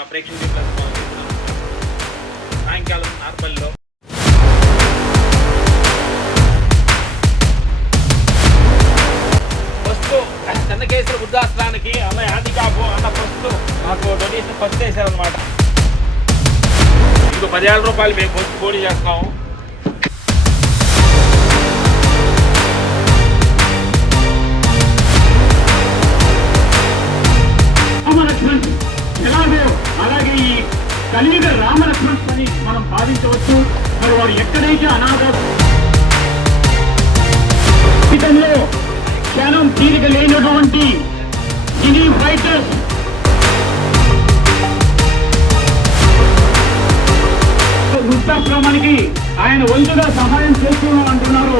నా ప్రేక్షకులకు సాయంకాలం నార్మల్లో ఫస్ట్ చెన్నకేశ్వర వృద్ధాశ్రానికి అన్న యాది కాపు అన్న ఫస్ట్ నాకు డొనేషన్ ఫస్ట్ వేశారనమాట ఇంకో పదివేల రూపాయలు మేము ఫస్ట్ పోటీ చేస్తున్నాము కలియుగ రామలక్ష్మణ్ అని మనం భావించవచ్చు. మరి వారు ఎక్కడైతే అనాథ జీవితంలో క్షణం తీరిక లేనటువంటి సినీ ఫైటర్స్ వృద్ధాశ్రమానికి ఆయన వంతుగా సహాయం చేస్తున్నాం అంటున్నారు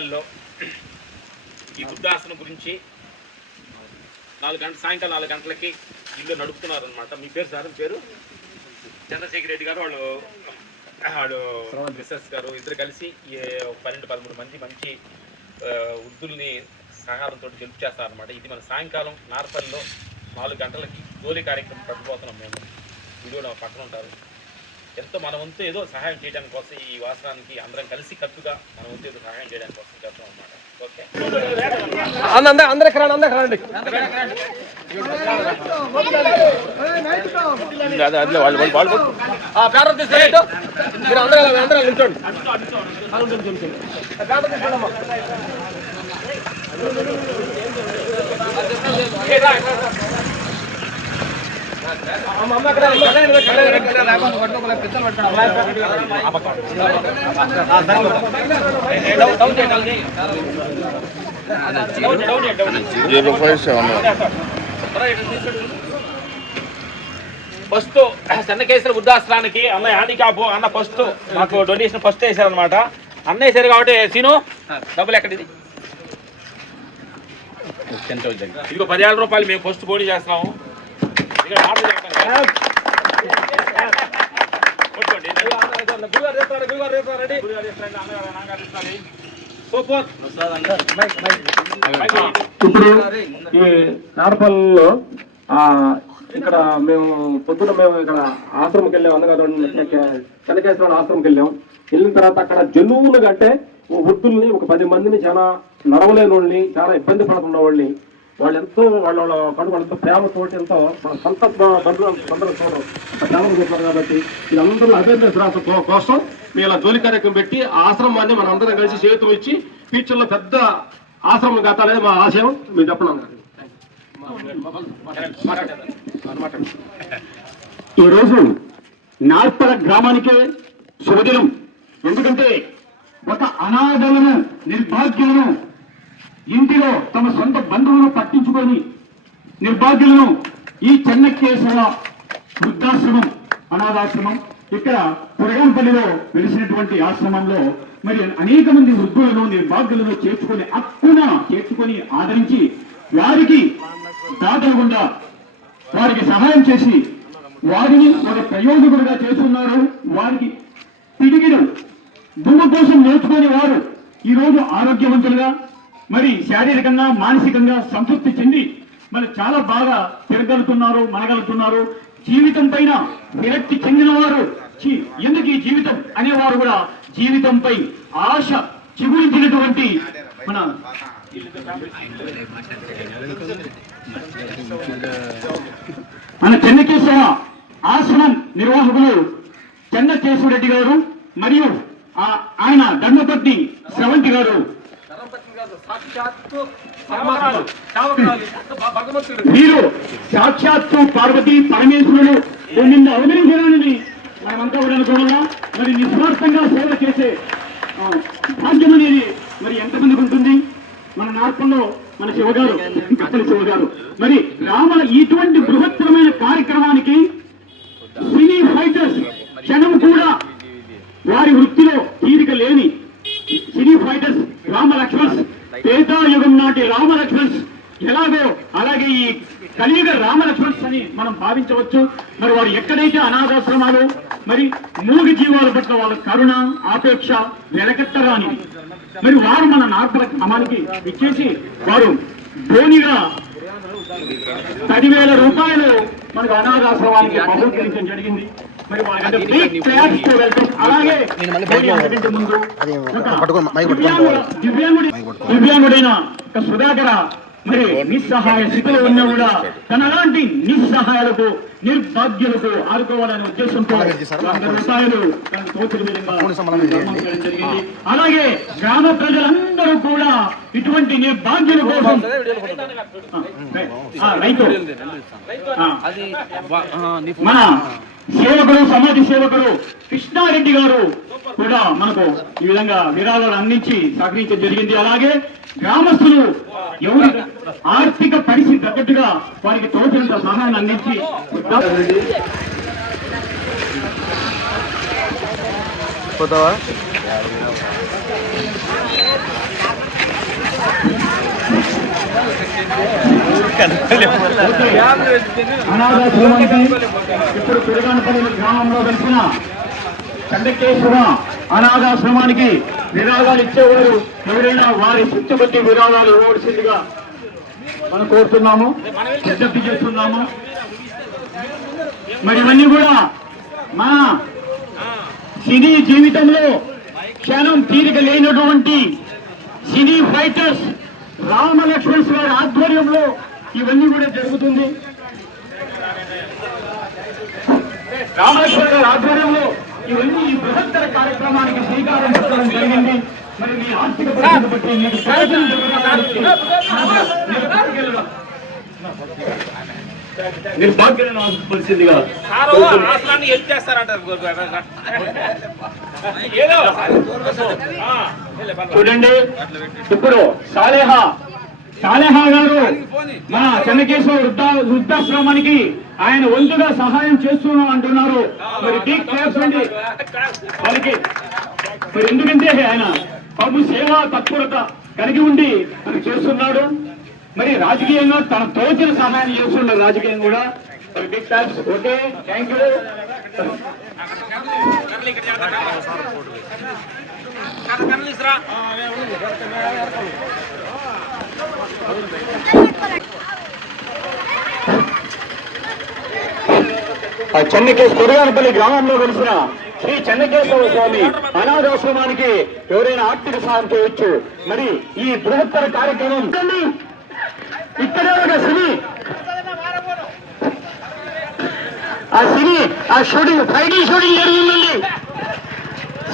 నార్పల్లిలో ఈ బుద్ధాసనం గురించి నాలుగు గంటల సాయంకాలం నాలుగు గంటలకి ఇల్లు నడుపుతున్నారు అనమాట మీ పేరు సార్? పేరు? చంద్రశేఖర్ రెడ్డి గారు వాళ్ళు వాడు మిస్సెస్ గారు ఇద్దరు కలిసి పన్నెండు పదమూడు మంది మంచి వృద్ధుల్ని సహారంతో గెలుపు చేస్తారనమాట ఇది మన సాయంకాలం నార్పల్లిలో నాలుగు గంటలకి గోలీ కార్యక్రమం పట్టుకుపోతున్నాం మేము. వీడియో పక్కన ఉంటారు. ఎంతో మన వంతు ఏదో సహాయం చేయడానికి కోసం ఈ వాసనానికి అందరం కలిసి కట్టుగా మన వంతు ఏదో సహాయం చేయడానికి కోసం చేస్తాం అనమాట ఓకే? అదే అదే వాళ్ళు వాళ్ళు వాళ్ళు పేపర్ తీసుకెళ్ళి మీరు అందరూ అందరూ నిల్చోండి zero five seven. First Chennakeshwara వృద్ధాశ్రానికి అన్న హ్యాండికాప్ అన్న ఫస్ట్ మాకు డొనేషన్ ఫస్ట్ వేశారనమాట అన్న వేశారు కాబట్టి సీను డబ్బులు ఎక్కడిది? ఇదిగో పదివేల రూపాయలు మేము ఫస్ట్ పోటీ చేస్తున్నాము. ఇప్పుడు ఈ నార్పల్లో ఆ ఇక్కడ మేము పొద్దున మేము ఇక్కడ ఆశ్రమకి వెళ్ళాం అన్నగారు చెనకేశ్వరం ఆశ్రమకి వెళ్ళాం. వెళ్ళిన తర్వాత అక్కడ జనువులు కంటే వృద్ధుల్ని ఒక పది మందిని చాలా నడవలేని వాళ్ళని చాలా ఇబ్బంది పడుతున్న వాళ్ళని వాళ్ళు ఎంతో వాళ్ళ వాళ్ళ కడుపు ఎంతో ప్రేమతోటి ఎంతో మన సొంత బంధువులు బంధువులు చూడరు కాబట్టి వీళ్ళందరూ అవేర్నెస్ రాష్ట్ర కోసం మేము ఇలా జోలి కార్యక్రమం పెట్టి ఆశ్రమాన్ని మన అందరం కలిసి చేతులు ఇచ్చి ఫ్యూచర్లో పెద్ద ఆశ్రమం కాతాలనేది మా ఆశయం. మీరు చెప్పడం ఈరోజు నార్పర గ్రామానికే శుభదినం. ఎందుకంటే ఒక అనాథలను నిర్భాగ్యులను ఇంటిలో తమ సొంత బంధువులను పట్టించుకొని నిర్భాగ్యులను ఈ చెన్నకేశ్వర వృద్ధాశ్రమం అనాథాశ్రమం ఇక్కడ పురగంపల్లిలో వెలిసినటువంటి ఆశ్రమంలో మరి అనేక మంది వృద్ధులను నిర్భాగ్యులను చేర్చుకొని అక్కున చేర్చుకొని ఆదరించి వారికి దాటకుండా వారికి సహాయం చేసి వారిని ఒక ప్రయోజకుడుగా చేస్తున్నారు. వారికి తిరిగిన భూమి కోసం నేర్చుకునే వారు ఈ రోజు ఆరోగ్యవంతులుగా మరి శారీరకంగా మానసికంగా సంతృప్తి చెంది మరి చాలా బాగా తిరగలుగుతున్నారు మనగలుగుతున్నారు. జీవితం పైన విరక్తి చెందిన వారు ఎందుకు ఈ జీవితం అనేవారు కూడా జీవితంపై ఆశ చిగురించినటువంటి మన మన చెన్నకేశ్వర ఆశ్రమం నిర్వాహకులు చెన్నకేశవరెడ్డి గారు మరియు ఆ- ఆయన ధర్మపత్ని స్రవంతి గారు వీరు సాక్షాత్తు పార్వతి పరమేశ్వరుడు నిన్ను అవతరించడానికి మనమంతా కూడా అనుకోవాలా? మరి నిస్వార్థంగా సేవ చేసే భాగ్యం అనేది మరి ఎంతమందికి ఉంటుంది? మన నార్పంలో మన శివగారు కప్పలి శివగారు. మరి రామల ఇటువంటి బృహత్తరమైన కార్యక్రమానికి సినీ ఫైటర్స్ క్షణం కూడా వారి వృత్తిలో తీరిక లేని సినీ ఫైటర్స్ రామ లక్ష్మణ్ యుగం నాటి రామ లక్ష్మణ్ ఎలాగో అలాగే ఈ కలియుగ రామ లక్ష్మణ్స్ అని మనం భావించవచ్చు. మరి వారు ఎక్కడైతే అనాథాశ్రమాలు మరి మూగ జీవాల పట్ల వాళ్ళ కరుణ ఆపేక్ష వెనకట్టరాని మరి వారు మన నార్పల గ్రామానికి ఇచ్చేసి వారు ధోనిగా పదివేల రూపాయలు మనకు అనాథాశ్రమానికి బహుకరించడం జరిగింది. దివ్యాంగుడైన సుధాకర మరి నిస్సహాయ స్థితిలో ఉన్నా కూడా తన అలాంటి నిస్సహాయాలకు నిర్భాగ్యులకు ఆదుకోవాలనే ఉద్దేశంతో రూపాయలు. అలాగే గ్రామ ప్రజలందరూ కూడా ఇటువంటి నిర్భాగ్యుల కోసం ఆ, రైతు. మన సేవకుడు సమాజ సేవకుడు కృష్ణారెడ్డి గారు కూడా మనకు ఈ విధంగా విరాళాలు అందించి సహకరించడం జరిగింది. అలాగే గ్రామస్తులు ఎవరి ఆర్థిక పరిస్థితి తగ్గట్టుగా వారికి తోచినంత సహాయాన్ని అందించి అనాథాశ్రమానికి ఇప్పుడు పెరుగానపల్లి గ్రామంలో వెలిసిన చండకేశ్వర అనాథాశ్రమానికి విరాళాలు ఇచ్చేవారు ఎవరైనా వారి శక్తి బట్టి విరాళాలు ఇవ్వవలసిందిగా మనం కోరుతున్నాము విజ్ఞప్తి చేస్తున్నాము మరి ఇవన్నీ కూడా మన సినీ జీవితంలో క్షణం తీరిక లేనటువంటి సినీ ఫైటర్స్ రామ లక్ష్మణ్ గారి ఆధ్వర్యంలో ఇవన్నీ కూడా జరుగుతుంది రామలక్ష్మణ గారి ఆధ్వర్యంలో ఇవన్నీ ఈ బృహత్తర కార్యక్రమానికి శ్రీకారం చుట్టడం జరిగింది మరి మీ ఆర్థిక పరిస్థితి బట్టి మీకు ప్రయోజనం నిర్భాగ్యులను ఆదుకోవాల్సిందిగా సారు రాష్ట్రాన్ని చేస్తారంటారు చూడండి. ఇప్పుడు సాలేహా సాలేహా గారు మన చెన్నకేశ్వర వృద్ధ వృద్ధాశ్రమానికి ఆయన వంతుగా సహాయం చేస్తున్నాం అంటున్నారు. మరి డీ క్లాప్స్ అండి. వాళ్ళకి మరి ఎందుకంటే ఆయన బాబు సేవ తత్పరత కలిగి ఉండి మనకు చేస్తున్నాడు. మరి రాజకీయంగా తన తోచిన సహాయం చేస్తున్నాడు రాజకీయం కూడా. Big claps okay thank you కర్రలు కొరగానపల్లి గ్రామంలో కలిసిన శ్రీ చెన్నకేశ్వర స్వామి అనాథాశ్రమానికి ఎవరైనా ఆర్థిక సహాయం చేయొచ్చు. మరి ఈ బృహత్తర కార్యక్రమం ఇక్కడే ఒక శ్రీ ఆ సినీ ఆ షూటింగ్ ఫైటింగ్ షూటింగ్ జరిగిందండి.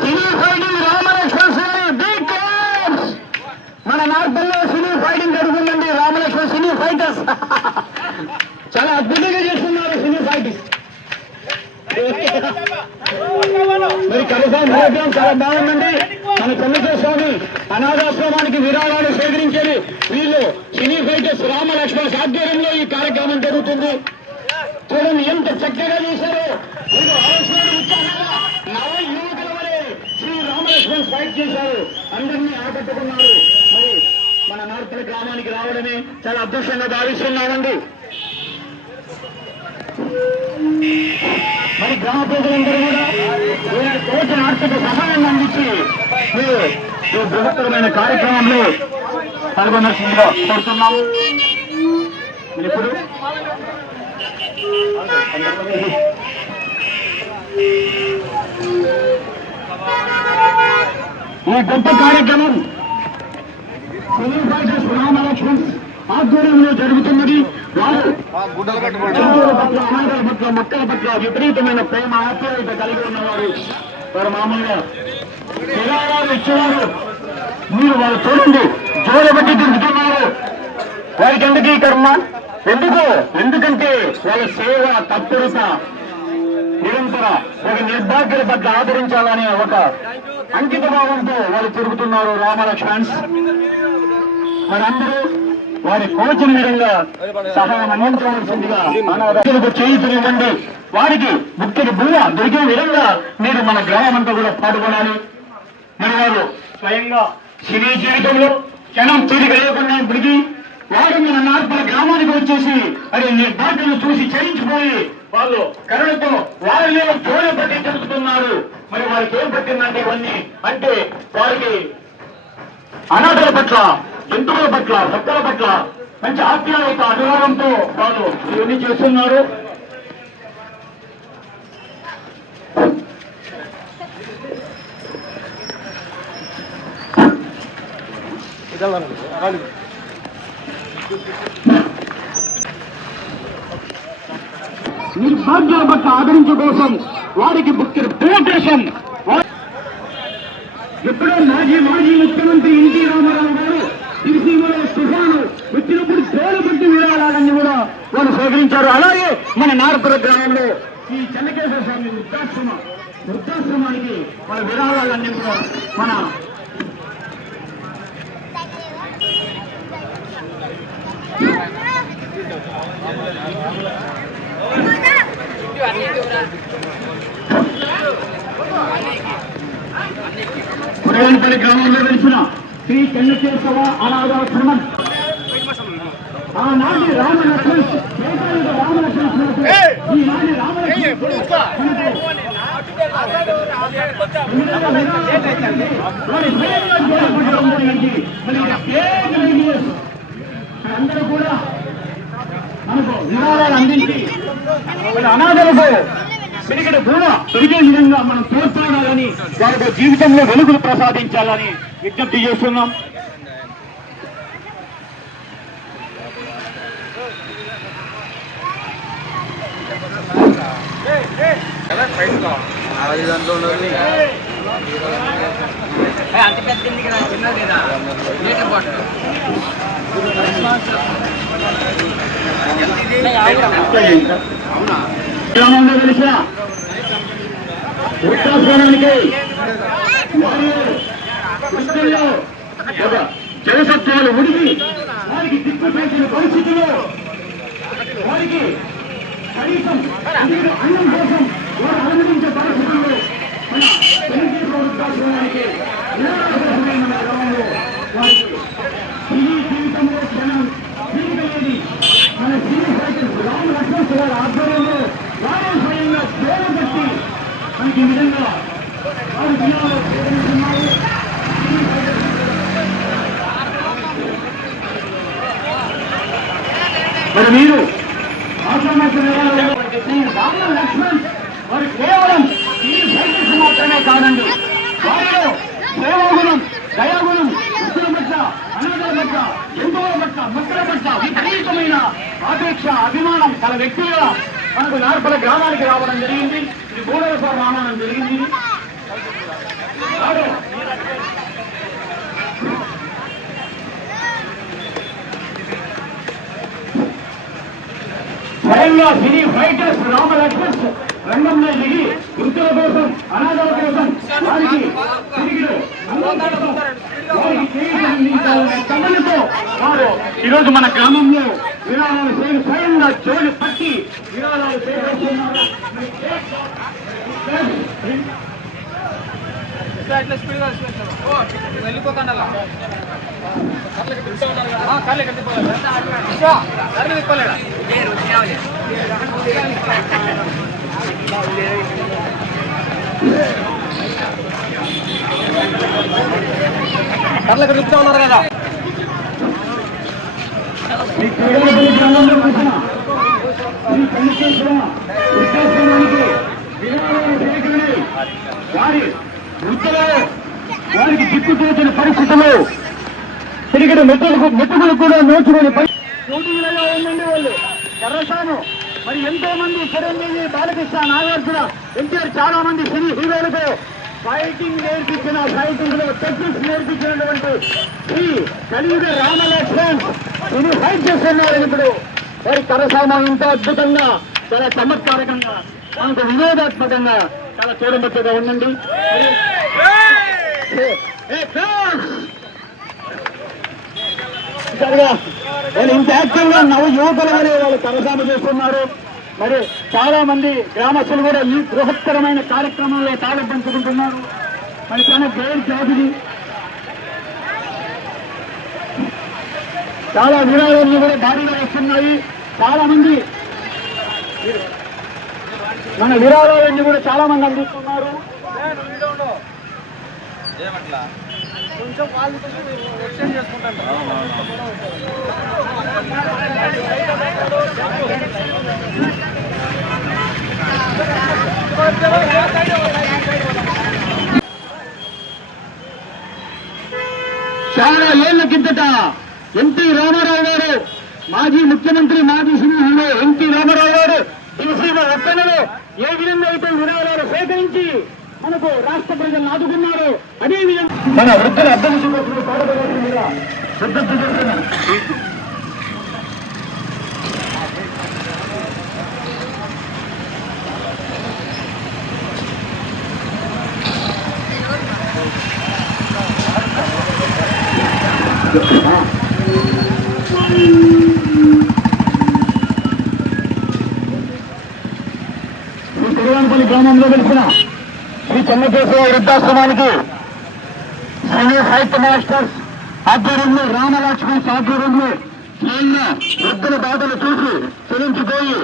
సినీ ఫైటింగ్ రామలక్ష్మణ సినీ బిగ్ మన నార్థంలో సినీ ఫైటింగ్ జరుగుతుందండి రామలక్ష్మణ సినీ ఫైటర్స్. చాలా అద్భుతంగా చేస్తున్నారు సినీ ఫైటింగ్. మరి కనీసం ప్రోగ్రాం చాలా బాగుందండి. మన చంద్రశేఖర స్వామి అనాథాశ్రమానికి విరాళాలు సేకరించేది వీళ్ళు సినీ ఫైటర్స్ రామలక్ష్మణ ఆధ్వర్యంలో ఈ కార్యక్రమం జరుగుతుంది. చూడండి ఎంత చక్కగా చేశారు. మీరు ఆలోచనలు ఉత్సాహంగా నవ యువకుల వలె శ్రీ రామలక్ష్మణ్ ఫైట్ చేశారు. అందరినీ ఆకట్టుకున్నారు. మరి మన నార్తల గ్రామానికి రావడమే చాలా అదృష్టంగా భావిస్తున్నామండి మరి గ్రామ ప్రజలందరూ కూడా కోటి ఆర్థిక సహాయాన్ని అందించి మీరు ఈ బృహత్తరమైన కార్యక్రమంలో పాల్గొనాల్సిందిగా కోరుతున్నాము. ఇప్పుడు ఈ గొప్ప కార్యక్రమం రామలక్ష్మణ్ ఆధ్వర్యంలో జరుగుతున్నది. వారు పట్ల అనాథల పట్ల మొక్కల పట్ల విపరీతమైన ప్రేమ ఆప్యాయత కలిగి ఉన్నవారు. వారు మామూలుగా విరాళాలు ఇచ్చేవారు. మీరు వాళ్ళు చూడండి జోల బట్టి తిరుగుతున్నారు. వారికి ఎందుకు ఈ కర్మ? ఎందుకు? ఎందుకంటే వాళ్ళ సేవ తత్పరత నిరంతర ఒక నిర్భాగ్యుల పట్ల ఆదరించాలనే ఒక అంకిత భావంతో వాళ్ళు తిరుగుతున్నారు రామలక్ష్మణ్స్ వారందరూ వారి కోచిన విధంగా సహాయం అందించవలసిందిగా అనాథులకు చేయుతునివ్వండి వారికి ముఖ్య భూమ దొరికే విధంగా మీరు మన గ్రామం అంతా కూడా పాల్గొనాలి మరి వారు స్వయంగా సినీ జీవితంలో జనం తీరిక లేకుండా ఇప్పటికీ వారు మన నార్పల గ్రామానికి వచ్చేసి మరి నిర్భాగ్యులు చూసి చేయించిపోయి వాళ్ళు కరుణతో వారిలో తోడ పట్టి తెలుపుతున్నారు మరి వారికి ఏం పట్టిందంటే ఇవన్నీ? అంటే వారికి అనాథల పట్ల జంతువుల పట్ల భక్తుల పట్ల మంచి ఆప్యాయత అనుభవంతో వాళ్ళు ఇవన్నీ చేస్తున్నారు. నిర్భాగ్యుల పట్ల ఆదరించడం కోసం వారికి బుక్కిన భూదేశం ఎప్పుడో మాజీ మాజీ ముఖ్యమంత్రి ఎన్టీ రామారావు గారు సిరిసీమలో తుఫాను వచ్చినప్పుడు తోలు పట్టి విరాళాలన్నీ కూడా వాళ్ళు సేకరించారు. అలాగే మన నారపుర గ్రామంలో ఈ చెన్నకేశ్వర స్వామి వృద్ధాశ్రమ వృద్ధాశ్రమానికి వాళ్ళ విరాళాలన్నీ కూడా మన పురవనపల్లి గ్రామంలో వెలిసిన శ్రీ చెన్నకేశవ అనాథాశ్రమం ఆనాటి రామలక్ష్మణ్ రామలక్ష్మణ్ ఈనాటి రామలక్ష్మణ్ అందరూ కూడా మనకు అందించి అనాథలకు పెరిగిన భూమ పెరిగే విధంగా మనం వారికి జీవితంలో వెలుగులు ప్రసాదించాలని విజ్ఞప్తి చేస్తున్నాం. అంత పెద్ద ఎందుకు రా చిన్నది కదా. లీటర్ బాటిల్ గ్రామంలో వెలిసిన వృద్ధాశ్రమానికి మరియు జనసత్వాలు ఉడికి వారికి దిక్కు చేసిన పరిస్థితిలో వారికి కనీసం అన్నం కోసం వారు అనుమతించే పరిస్థితుల్లో మన ఈ జీవితంలో జనం తీరికలేని మన సినీ రామ లక్ష్మణ్ ఆధ్వర్యంలో వారే స్వయంగా పెట్టి మనకి ఈ విధంగా వారు జిల్లాలో మరి మీరు రామ లక్ష్మణ్ వారు కేవలం ఈ ఫైటర్స్ మాత్రమే కాదండి. వారిలో సేవాగుణం దయాగుణం వృద్ధుల పట్ల అనాథల పట్ల జంతువుల పట్ల మొక్కల పట్ల విపరీతమైన ఆపేక్ష అభిమానం తన వ్యక్తులుగా మనకు నార్పల గ్రామానికి రావడం జరిగింది. శ్రీ గోడలతో రావడం జరిగింది. స్వయంగా సినీ ఫైటర్స్ రామలక్ష్మణ్ రంగంలో దిగి వృద్ధుల కోసం అనాథల కోసం వారికి తిరిగి అన్నం వారు ఈరోజు మన గ్రామంలో విరాళాలు సేవ స్వయంగా జోలి పట్టి విరాళాలు సేకరిస్తున్నారు ఇట్లా స్పీడ్గా వెళ్ళిపోతాండి అలా కర్లు ఎక్కడ తిప్పాలి కర్లు తిప్పాలేడా? కర్లు ఎక్కడ తిప్పుతా ఉన్నారు కదా. వారి వృద్ధులో వారికి చేసిన పరిస్థితులు తిరిగిన మెట్టులకు మెట్టుకులు కూడా నోచుకుని షూటింగ్లలో ఉండండి వాళ్ళు. కర్రసాను మరి ఎంతో మంది చిరంజీవి బాలకృష్ణ నాగార్జున ఎన్టీఆర్ చాలా మంది సినీ హీరోలకు ఫైటింగ్ నేర్పించిన ఫైటింగ్లో టెక్నిక్స్ నేర్పించినటువంటి శ్రీ కలియుగ రామలక్ష్మణ్ ఇది ఫైట్ చేస్తున్నారు ఇప్పుడు. వారి కరసామ ఎంతో అద్భుతంగా చాలా చమత్కారకంగా మనకు వినోదాత్మకంగా చాలా చూడముచ్చగా ఉండండి. వాళ్ళు ఇంత యాక్టివ్గా నవ యువకులు అని వాళ్ళు కరసామ చేస్తున్నారు. మరి చాలా మంది గ్రామస్తులు కూడా ఈ బృహత్తరమైన కార్యక్రమంలో తాళం పంచుకుంటున్నారు మరి చాలా గ్రేట్ జాబ్ ఇది చాలా విరాళాలు కూడా భారీగా వస్తున్నాయి. చాలా మంది మన విరాళాలన్నీ కూడా చాలా మంది అందిస్తున్నారు. చాలా ఏళ్ళ కిందట ఎంపీ రామారావు గారు మాజీ ముఖ్యమంత్రి మాజీ సింహంలో ఎంపీ రామారావు గారు దివసీమ ఒక్కనలో ఏ విధంగా అయితే విరాళాలు సేకరించి వరకు రాష్ట్ర ప్రజలను ఆదుకున్నారు. అదేవిధంగా మన వృద్ధులు అర్థం చేసుకోవాల్సిన పాడబడాల్సిందిగా వృద్ధత్వ చేస్తున్నారు శ్రీ తిరువనపల్లి గ్రామంలో వెలిసిన శ్రీ చెన్నకేశవ వృద్ధాశ్రమానికి శ్రీ సాహిత్య మాస్టర్స్ ఆధ్వర్యంలో రామలక్ష్మణ్ ఆధ్వర్యంలో వృద్ధుల బాధలు చూసి చెల్లించిపోయి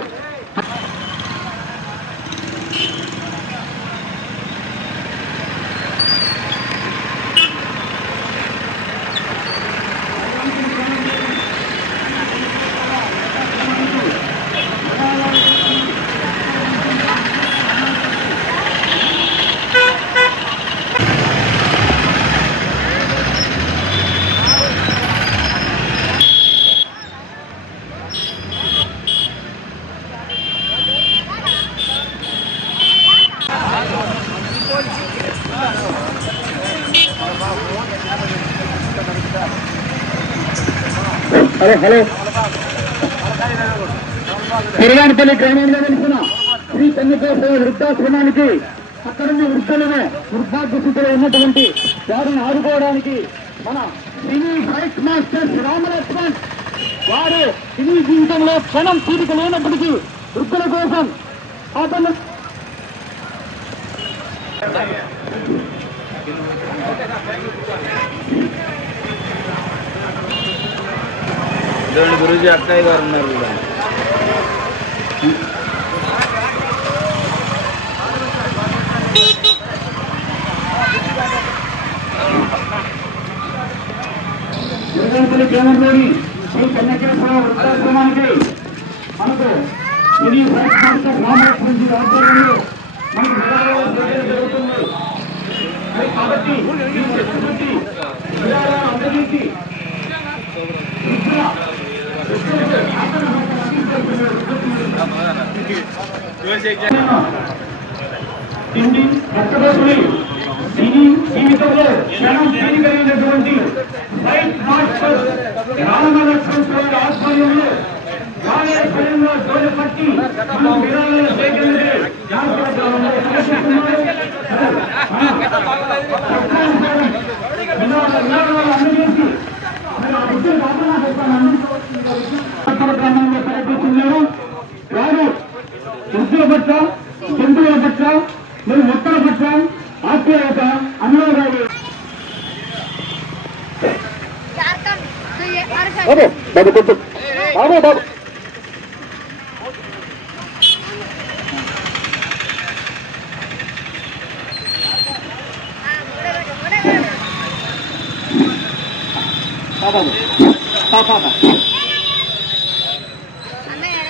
హలో హలో తిరుగానిపల్లి గ్రామంలో వెలిసిన శ్రీ చెన్నకేశవ వృద్ధాశ్రమానికి అక్కడున్న వృద్ధులను వృద్ధార్థ స్థితిలో ఉన్నటువంటి వారిని ఆదుకోవడానికి మన సినీ ఫైట్ మాస్టర్స్ రామలక్ష్మణ్ వారు సినీ జీవితంలో క్షణం తీరిక లేనప్పటికీ వృద్ధుల కోసం అతను Thank you. చూడండి గురూజీ అక్కయ్య గారు ఉన్నారు కూడా తిరుగానిపల్లి గ్రామంలోని శ్రీ చెన్నకేశ్వర వృద్ధాశ్రమానికి మనకు cine fight master Ramalakshman ji ఆధ్వర్యంలో మనకు విరాళాలు సేకరణ జరుగుతుంది. మరి కాబట్టి ఈ दिंडी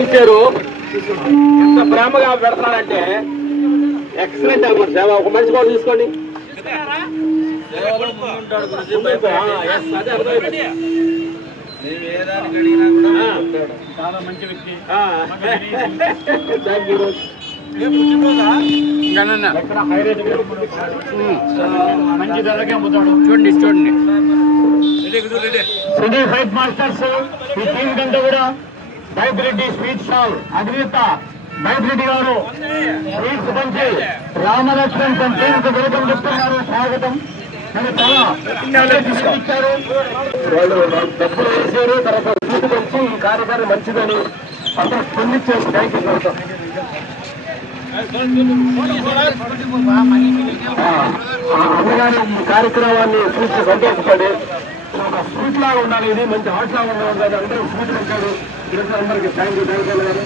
ఇచ్చారు ఎంత ప్రేమగా పెడుతున్నాడంటే ఎక్సలెంట్ అనమాట సేవ ఒక మనిషి కూడా తీసుకోండి. చాలా మంచి వ్యక్తి. మంచి ధరకే అమ్ముతాడు. చూడండి చూడండి. సిటీ ఫైట్ మాస్టర్స్ ఈ టీం కంటే కూడా రెడ్డి స్వీట్ స్టాల్ అధినేత రెడ్డి గారు. స్వీట్స్ పంచి రామలక్ష్మణ్ టీంకు వెల్కమ్ చెప్తున్నారు. స్వాగతం. మరి చాలా ఇచ్చారు వాళ్ళు డబ్బులు వేసారు. తర్వాత వచ్చి ఈ కార్యక్రమం మంచిదని అందరూ స్పందించేసి థ్యాంక్ యూ కార్యక్రమాన్ని చూసి సంతోషపడి ఒక స్వీట్ లాగా ఉండాలి ఇది మంచి హాట్ లాగా ఉండాలి కదా అందరూ స్వీట్ పెట్టాడు ఈరోజు అందరికీ థ్యాంక్ యూ థ్యాంక్ యూ గారు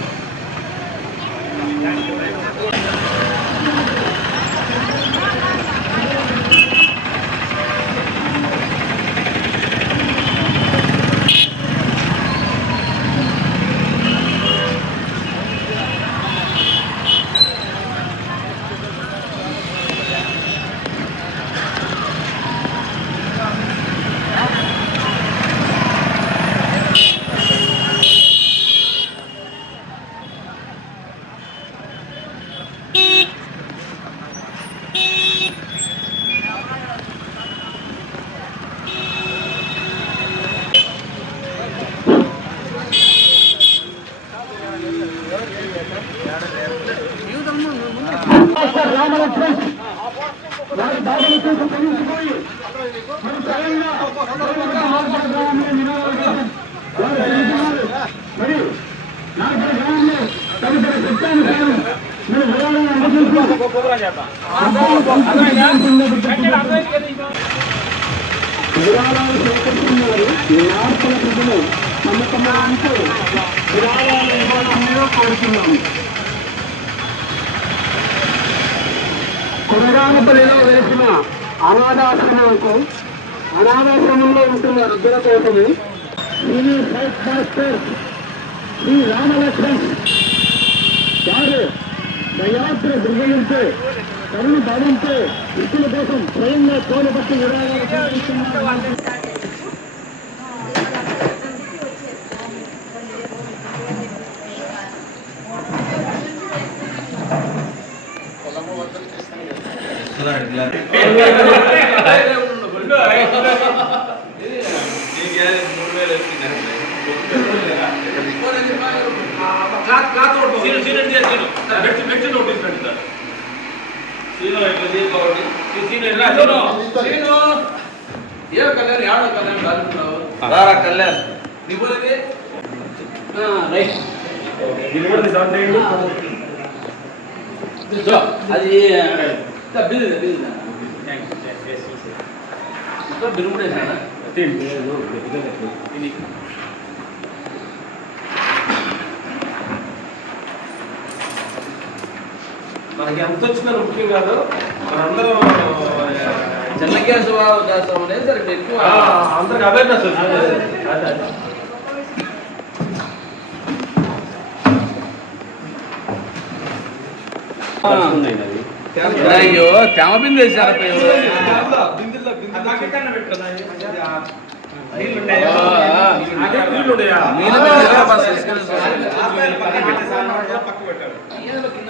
మాస్టర్ రామలక్ష్మణ్ వారి దాడులు చూసి తొలగిపోయి మరి స్వయంగా స్వయంగా మాట్లాడడానికి నినాదాలు చేశారు. వారు తెలుసుకున్నారు. మరి నాలుగు గ్రామంలో తదుపరి సత్యానుసారం మరి వివరాలను అందజేస్తూ విరాళాలు సేకరిస్తున్నారు వార్తల ప్రజలు తమ తమ అంటూ విరాళాలు ఇవ్వాలని కోరుతున్నాము వేసిన అనాథాశ్రమాలకు అనాథాశ్రమంలో ఉంటున్న వృద్ధుల కోసము senior head master Shri Ramalakshman గారు దయాత్ర హృదయంతో కరుణ భావంతో వృద్ధుల కోసం స్వయంగా తోలుపట్టి విరాళాలు సేకరిస్తున్నారు అది బిల్లు బిల్లు బిల్లు కూడా మనకి ఎంత వచ్చిందని ముఖ్యం కాదు మనందరం చిన్న గ్యాస్ దాసం అనేది సరే ఎక్కువ అందరికి అవేర్నెస్ వచ్చింది. అయ్యో తేమ బిందు వేసారు నీళ్ళు బిందు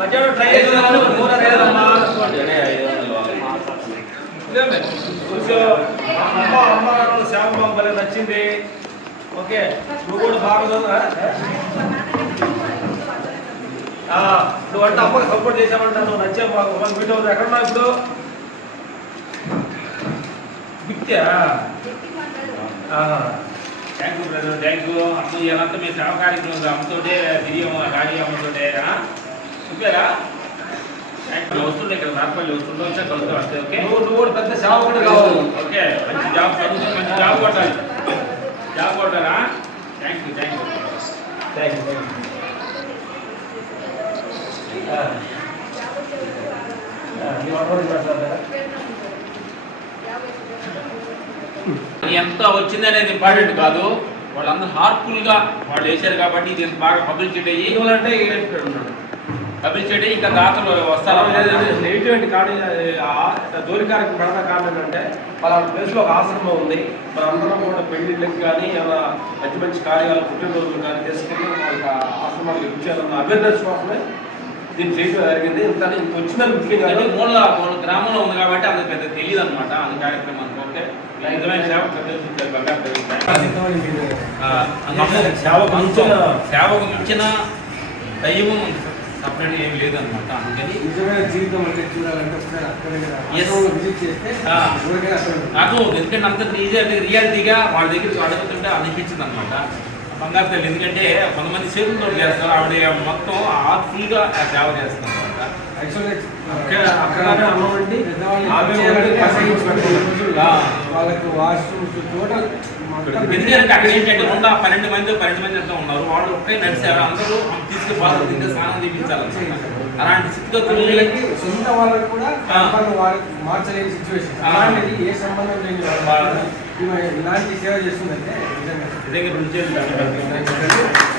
మధ్యాహ్నం ట్రై మూడు అమ్మ అమ్మ భలే నచ్చింది ఓకే నువ్వు కూడా బాగా చదువురా? నువ్వు అంటే అమ్మకి సపోర్ట్ చేసామంట నువ్వు నచ్చావు బాగా వన్ మీట్ అవుతుంది ఎక్కడ ఉన్నావు ఇప్పుడు బిక్త్యా thank you brother thank you అమ్మ ఇలాంతా మీ సేవ కార్యక్రమం అమ్మతోటే బియ్యం గాడి అమ్మతోటే చెప్పారా థ్యాంక్ యూ వస్తుండే ఇక్కడ నార్పల్లి వస్తుండే వచ్చా కలుద్దాం అంతే ఓకే నువ్వు నువ్వు కూడా పెద్ద సేవకుడు కావాలి ఓకే మంచి జాబ్ చదువుకొని మంచి జాబ్ కొట్టాలి జాబ్ కొట్టారా thank you thank you thank you thank you నీ అమ్మని పెడతారా ఎంత వచ్చింది అనేది ఇంపార్టెంట్ కాదు. వాళ్ళందరూ హార్ట్ఫుల్గా వాళ్ళు వేశారు కాబట్టి ఇది ఇంత బాగా పబ్లిసిటీ అయ్యి ఉన్నాడు. పబ్లిసిటీ ఇంకా దాతలు వస్తారు. ఎటువంటి కాడి దూరికారికి ప్రధాన కారణం ఏంటంటే పలానా ప్లేస్లో ఒక ఆశ్రమం ఉంది. మన అందరం కూడా పెళ్ళిళ్ళకి కానీ ఏమైనా మంచి మంచి కార్యాలు పుట్టినరోజులు కానీ చేసుకుని వాళ్ళకి ఆ ఆశ్రమానికి ఇచ్చారన్న అవేర్నెస్ కోసమే దీన్ని చేయడం జరిగింది ఇంత ఇంత వచ్చిందని ముఖ్యం అంటే కాదు మూల మూల గ్రామంలో ఉంది కాబట్టి అది పెద్ద తెలియదు అనమాట అది కార్యక్రమం ఓకే నిజమైన సేవ సేవకు మించిన- దైవం సపరేట్ ఏం లేదనమాట అందుకని నిజమైన జీవితం అంటే చూడాలంటే. నాకు ఎందుకంటే అంత రియల్ రియాలిటీగా వాళ్ళ దగ్గరికి అడుగుతుంటే అనిపించింది అనమాట బంగారు తల్లి ఎందుకంటే కొంతమంది చేతులతో చేస్తారు ఆవిడ మొత్తం ఆర్ట్ఫుల్గా సేవ. ఆ. వాళ్ళకి వాష్రూమ్స్ టోటల్ ఎందుకంటే అక్కడ ఏంటంటే రెండు పన్నెండు మంది పన్నెండు మంది అంతా ఉన్నారు వాళ్ళు ఒకే నడిచారు అందరూ తీసుకుపోవాలి తింటే స్నానం చేయించాలి అలాంటి స్థితిగతుల్ని వీళ్ళకి సొంత వాళ్ళకి కూడా మార్చలేని సిచ్యువేషన్. అలాంటిది ఏ సంబంధం లేని. ఈమె ఇలాంటి సేవ చేస్తుందంటే నిజంగా నిజంగా రుచి